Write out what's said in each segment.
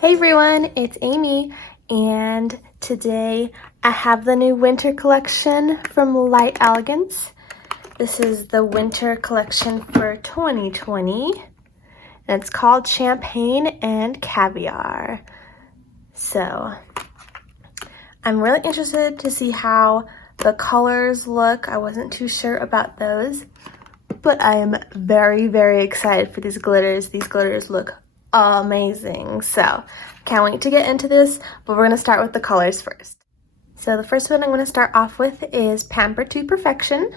Hey everyone, it's Amy, and today I have the new winter collection from Elegance. This is the winter collection for 2020, and it's called Champagne and Caviar. So, I'm really interested to see how the colors look. I wasn't too sure about those, but I am very, very excited for these glitters. These glitters look amazing. So can't wait to get into this, but we're going to start with the colors first. So the first one I'm going to start off with is Pamper to Perfection.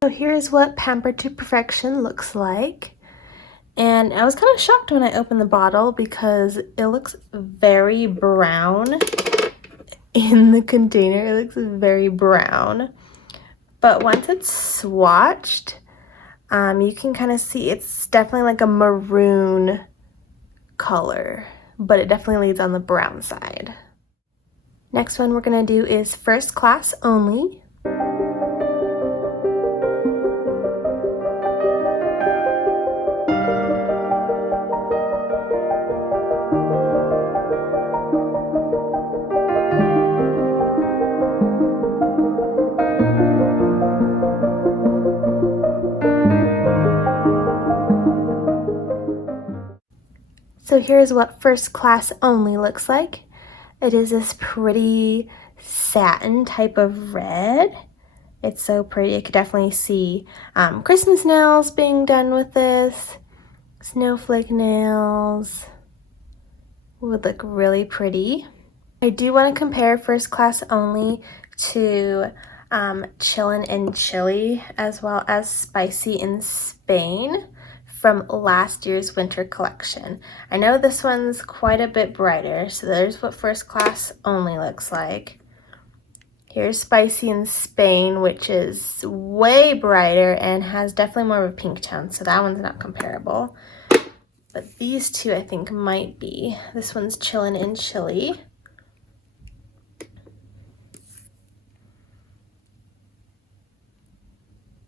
So here's what Pamper to Perfection looks like. And I was kind of shocked when I opened the bottle because it looks very brown in the container. It looks very brown. But once it's swatched, you can kind of see it's definitely like a maroon color, but it definitely leads on the brown side. Next one we're going to do is First Class Only. So here's what First Class Only looks like. It is this pretty satin type of red. It's so pretty. I could definitely see Christmas nails being done with this. Snowflake nails would look really pretty. I do want to compare First Class Only to Chillin' in Chile as well as Spicy in Spain from last year's winter collection. I know this one's quite a bit brighter, so there's what First Class Only looks like. Here's Spicy in Spain, which is way brighter and has definitely more of a pink tone, so that one's not comparable. But these two I think might be. This one's Chillin' in Chile.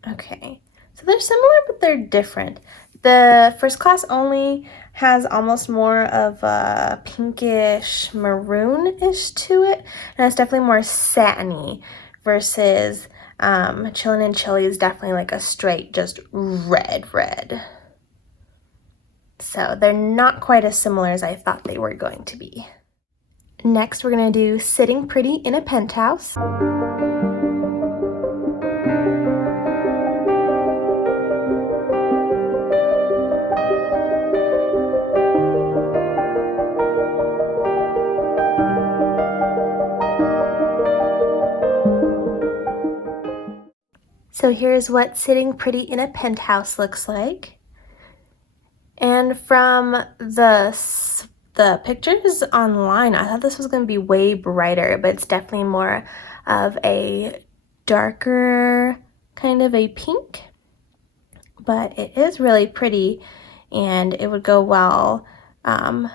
Okay, so they're similar, but they're different. The First Class Only has almost more of a pinkish maroon-ish to it, and it's definitely more satiny versus Chillin' in Chile is definitely like a straight just red. So they're not quite as similar as I thought they were going to be. Next, we're going to do Sitting Pretty in a Penthouse. So here's what Sitting Pretty in a Penthouse looks like. And from the pictures online, I thought this was going to be way brighter, but it's definitely more of a darker kind of a pink. But it is really pretty, and it would go well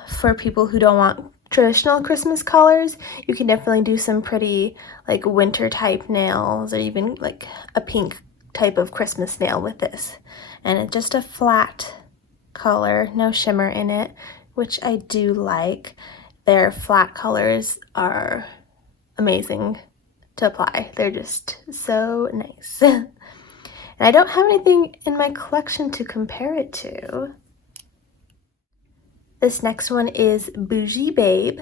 for people who don't want traditional Christmas colors. You can definitely do some pretty like winter type nails, or even like a pink type of Christmas nail with this. And it's just a flat color, no shimmer in it, which I do like. Their flat colors are amazing to apply. They're just so nice. And I don't have anything in my collection to compare it to. This next one is Bougie Babe.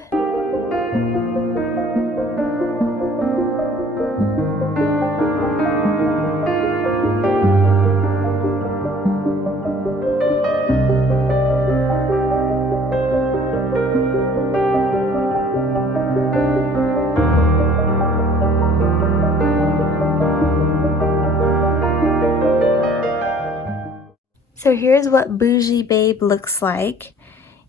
So here's what Bougie Babe looks like,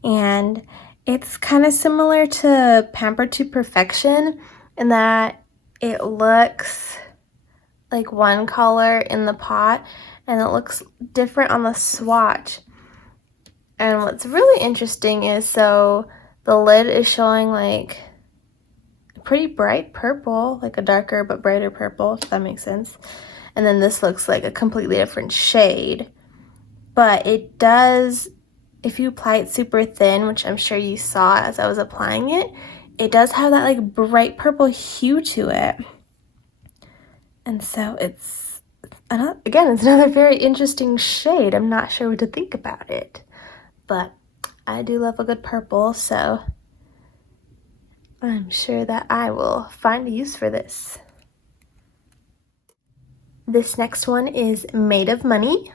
and It's kind of similar to Pamper to Perfection in that it looks like one color in the pot and it looks different on the swatch. And what's really interesting is, so the lid is showing like a pretty bright purple, like a darker but brighter purple, if that makes sense. And then this looks like a completely different shade. But it does, if you apply it super thin, which I'm sure you saw as I was applying it, it does have that like bright purple hue to it. And so it's, again, it's another very interesting shade. I'm not sure what to think about it, but I do love a good purple, so I'm sure that I will find a use for this. This next one is Made of Money.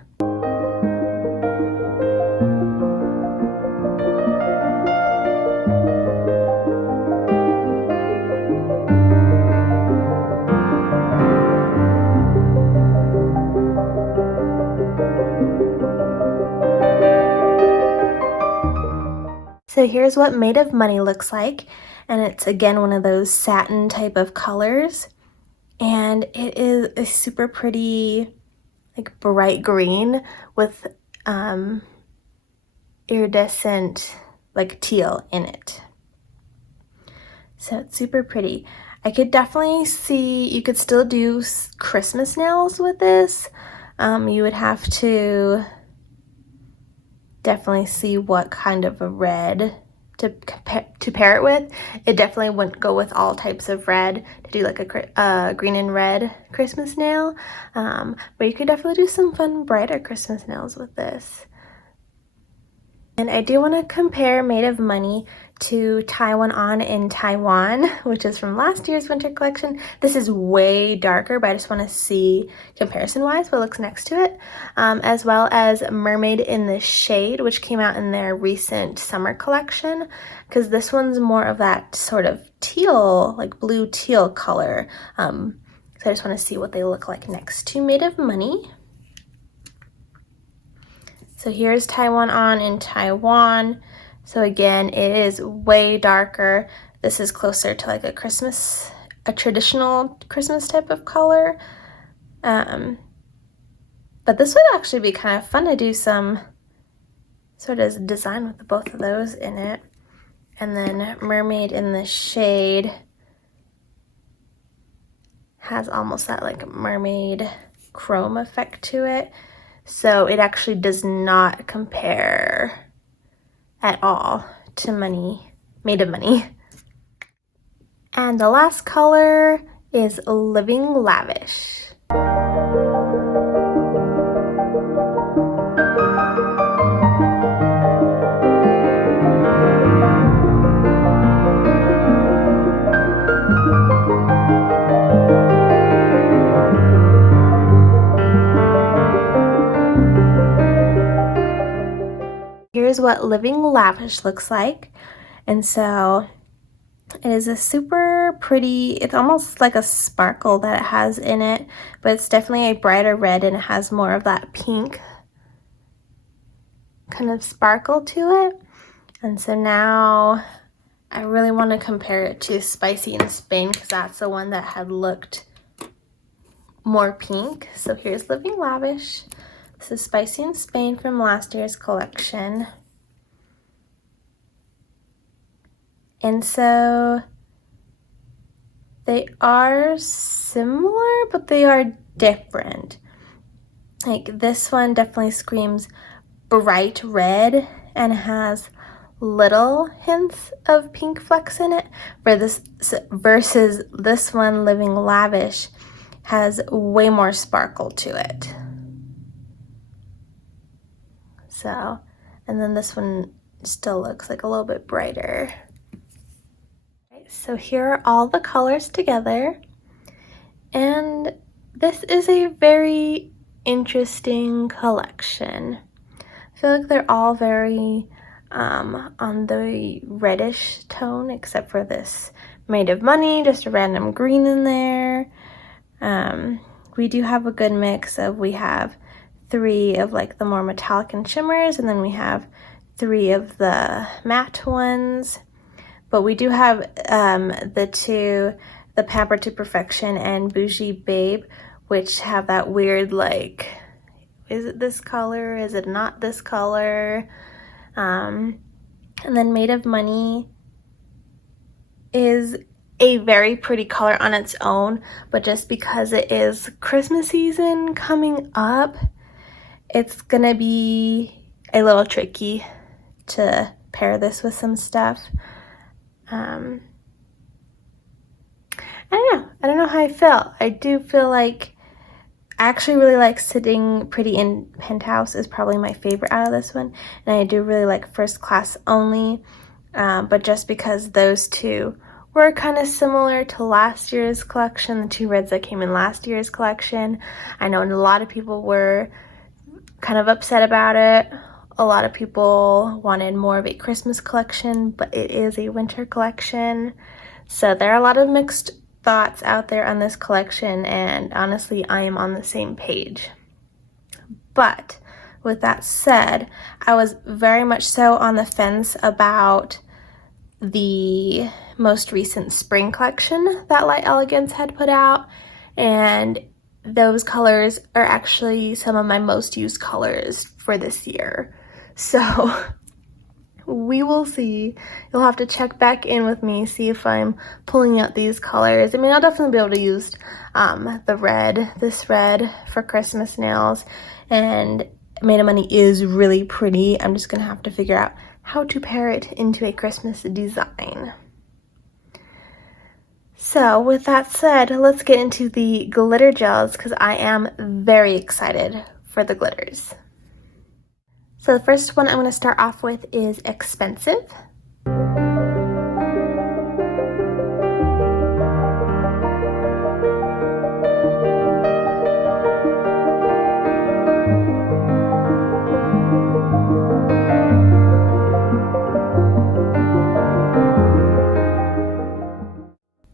So here's what Made of Money looks like, and it's again one of those satin type of colors, and it is a super pretty like bright green with iridescent like teal in it. So it's super pretty. I could definitely see, you could still do Christmas nails with this. You would have to definitely see what kind of a red to pair it with. It definitely wouldn't go with all types of red to do like a green and red Christmas nail, but you could definitely do some fun brighter Christmas nails with this. And I do want to compare Made of Money to Tie One On in Taiwan, which is from last year's winter collection. This is way darker, but I just want to see comparison-wise what looks next to it, as well as Mermaid in the Shade, which came out in their recent summer collection, because this one's more of that sort of teal, like blue teal color. So I just want to see what they look like next to Made of Money. So here's Tie One On in Taiwan. So again, it is way darker. This is closer to like a traditional Christmas type of color. But this would actually be kind of fun to do some sort of design with both of those in it. And then Mermaid in the Shade has almost that like mermaid chrome effect to it. So it actually does not compare at all to Made of Money. And the last color is Living Lavish. Here's what Living Lavish looks like. And so it is a super pretty, it's almost like a sparkle that it has in it, but it's definitely a brighter red and it has more of that pink kind of sparkle to it. And so now I really want to compare it to Spicy in Spain, because that's the one that had looked more pink. So here's Living Lavish. This is Spicy in Spain from last year's collection. And so they are similar, but they are different. Like this one definitely screams bright red and has little hints of pink flecks in it, versus this one, Living Lavish, has way more sparkle to it. So, and then this one still looks like a little bit brighter. So here are all the colors together, and this is a very interesting collection. I feel like they're all very on the reddish tone, except for this Made of Money, just a random green in there. We do have a good mix of, we have 3 of like the more metallic and shimmers, and then we have 3 of the matte ones. But we do have the 2, the Pamper to Perfection and Bougie Babe, which have that weird, like, is it this color? Is it not this color? And then Made of Money is a very pretty color on its own, but just because it is Christmas season coming up, it's gonna be a little tricky to pair this with some stuff. I don't know how I feel. I do feel like I actually really like Sitting Pretty in Penthouse is probably my favorite out of this one, and I do really like First Class Only, but just because those 2 were kind of similar to last year's collection, the 2 reds that came in last year's collection, I know a lot of people were kind of upset about it. A lot of people wanted more of a Christmas collection, but it is a winter collection. So there are a lot of mixed thoughts out there on this collection, and honestly, I am on the same page. But with that said, I was very much so on the fence about the most recent spring collection that Light Elegance had put out, and those colors are actually some of my most used colors for this year. So we will see. You'll have to check back in with me, see if I'm pulling out these colors. I mean, I'll definitely be able to use this red for Christmas nails, and Made of Money is really pretty. I'm just gonna have to figure out how to pair it into a Christmas design. So with that said, let's get into the glitter gels because I am very excited for the glitters. So the first one I'm going to start off with is Expensive.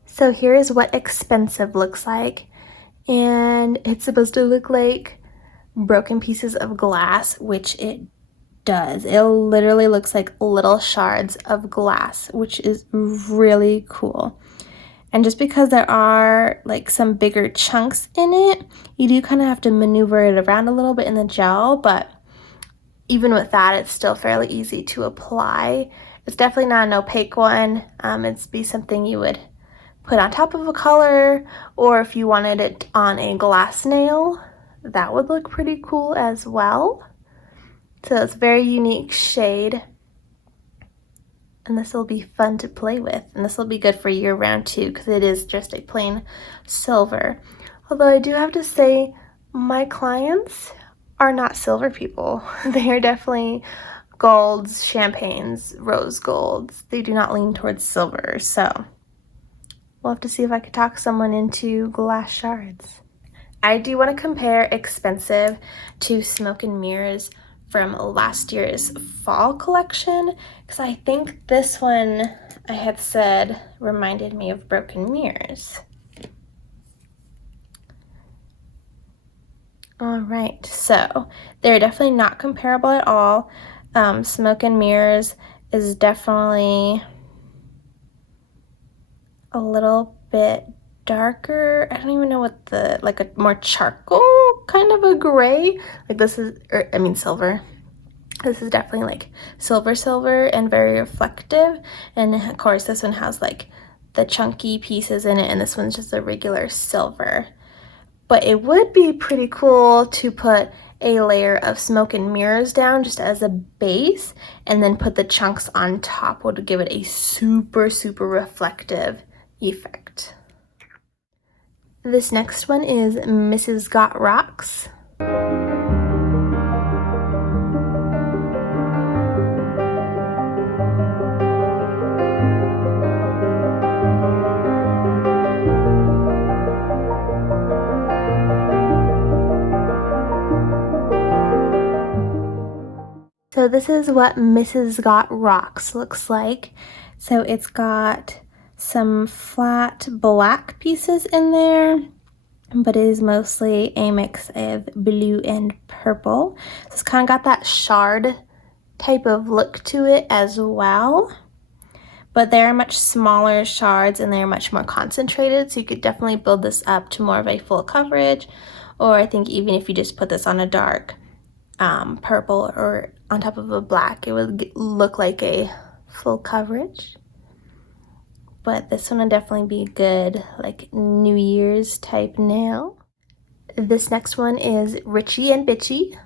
So here is what Expensive looks like, and it's supposed to look like broken pieces of glass, which it does. It literally looks like little shards of glass, which is really cool. And just because there are like some bigger chunks in it, you do kind of have to maneuver it around a little bit in the gel, but even with that, it's still fairly easy to apply. It's definitely not an opaque one. It'd be something you would put on top of a color, or if you wanted it on a glass nail, that would look pretty cool as well. So it's a very unique shade, and this will be fun to play with, and this will be good for year round too because it is just a plain silver. Although I do have to say my clients are not silver people. They are definitely golds, champagnes, rose golds. They do not lean towards silver, so we'll have to see if I could talk someone into glass shards. I do want to compare Expensive to Smoke and Mirrors from last year's fall collection because I think this one I had said reminded me of Broken Mirrors. All right, so they're definitely not comparable at all. Smoke and Mirrors is definitely a little bit darker. I don't even know what the, like a more charcoal kind of a gray. Like this is, silver. This is definitely like silver and very reflective. And of course this one has like the chunky pieces in it, and this one's just a regular silver. But it would be pretty cool to put a layer of Smoke and Mirrors down just as a base, and then put the chunks on top, would give it a super reflective effect. This next one is Mrs. Got Rocks. So this is what Mrs. Got Rocks looks like. So it's got some flat black pieces in there, but it is mostly a mix of blue and purple. So it's kind of got that shard type of look to it as well. But they're much smaller shards and they're much more concentrated, so you could definitely build this up to more of a full coverage. Or I think even if you just put this on a dark purple or on top of a black, it would look like a full coverage. But this one would definitely be good, like New Year's type nail. This next one is Ritchie and Bitchy.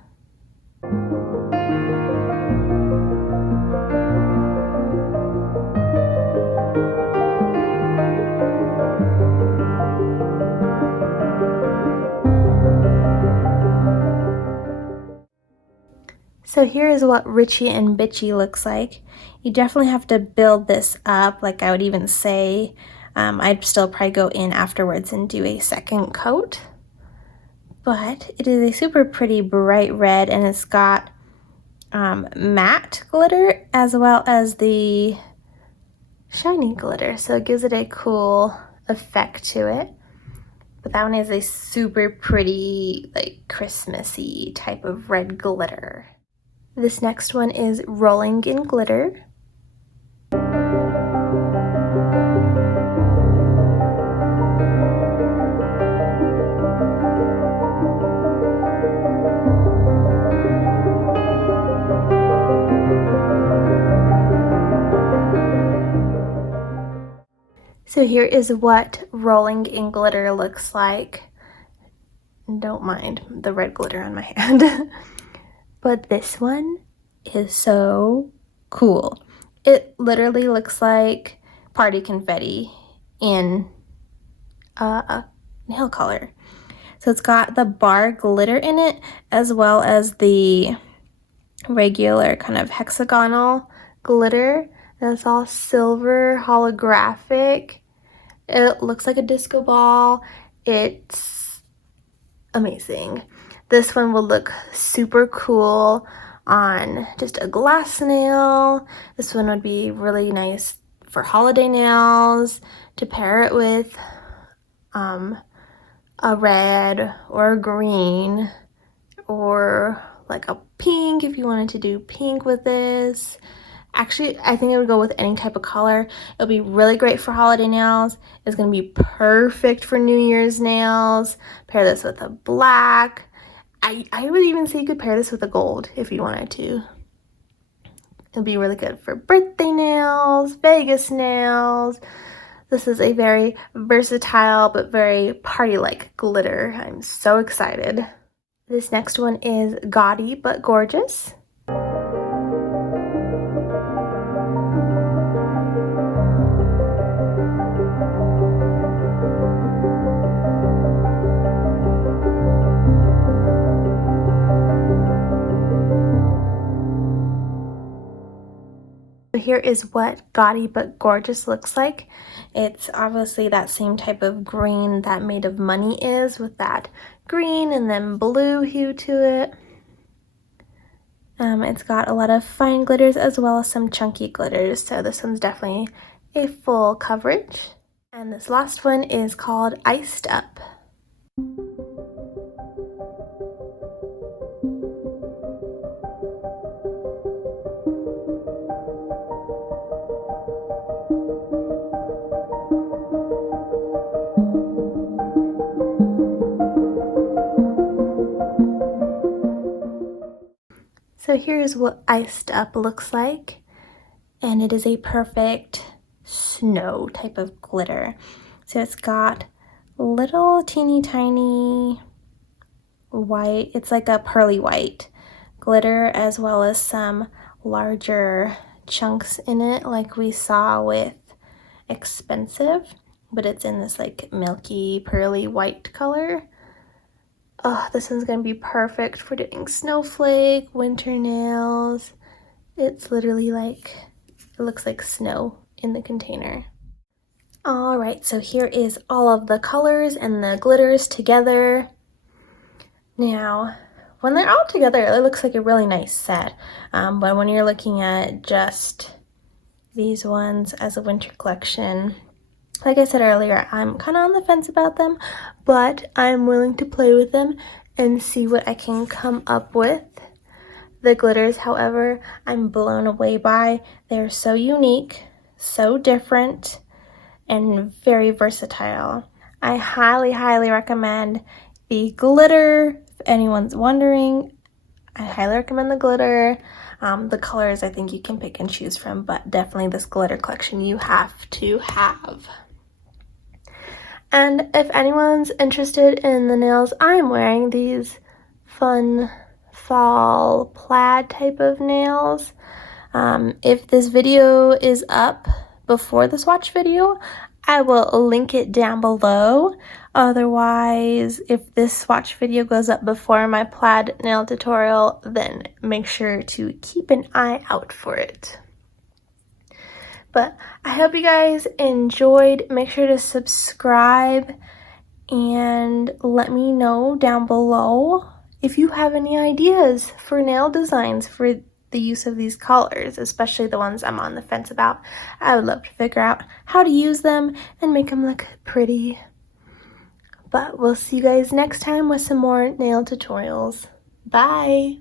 So here is what Ritchie and Bitchy looks like. You definitely have to build this up, like I would even say. I'd still probably go in afterwards and do a second coat. But it is a super pretty bright red, and it's got matte glitter as well as the shiny glitter. So it gives it a cool effect to it. But that one is a super pretty, like Christmassy type of red glitter. This next one is Rolling in Glitter. So here is what Rolling in Glitter looks like. Don't mind the red glitter on my hand. But this one is so cool. It literally looks like party confetti in nail color. So it's got the bar glitter in it as well as the regular kind of hexagonal glitter. And it's all silver, holographic. It looks like a disco ball. It's amazing. This one will look super cool on just a glass nail. This one would be really nice for holiday nails to pair it with a red or a green or like a pink if you wanted to do pink with this. Actually, I think it would go with any type of color. It'll be really great for holiday nails. It's going to be perfect for New Year's nails. Pair this with a black. I would even say you could pair this with a gold if you wanted to. It'll be really good for birthday nails, Vegas nails. This is a very versatile but very party-like glitter. I'm so excited. This next one is Gaudy but Gorgeous. Here is what Gaudy but Gorgeous looks like. It's obviously that same type of green that Made of Money is, with that green and then blue hue to it. It's got a lot of fine glitters as well as some chunky glitters, so this one's definitely a full coverage. And this last one is called Iced Up. So here's what Iced Up looks like, and it is a perfect snow type of glitter. So it's got little teeny tiny white, it's like a pearly white glitter as well as some larger chunks in it like we saw with Expensive, but it's in this like milky pearly white color. Oh, this one's gonna be perfect for doing snowflake, winter nails. It's literally like, it looks like snow in the container. All right, so here is all of the colors and the glitters together. Now, when they're all together, it looks like a really nice set. But when you're looking at just these ones as a winter collection, like I said earlier, I'm kind of on the fence about them, but I'm willing to play with them and see what I can come up with. The glitters, however, I'm blown away by. They're so unique, so different, and very versatile. I highly, highly recommend the glitter. If anyone's wondering, I highly recommend the glitter. The colors I think you can pick and choose from, but definitely this glitter collection you have to have. And if anyone's interested in the nails I'm wearing, these fun fall plaid type of nails, if this video is up before the swatch video, I will link it down below. Otherwise, if this swatch video goes up before my plaid nail tutorial, then make sure to keep an eye out for it. But I hope you guys enjoyed. Make sure to subscribe and let me know down below if you have any ideas for nail designs for the use of these colors, especially the ones I'm on the fence about. I would love to figure out how to use them and make them look pretty. But we'll see you guys next time with some more nail tutorials. Bye!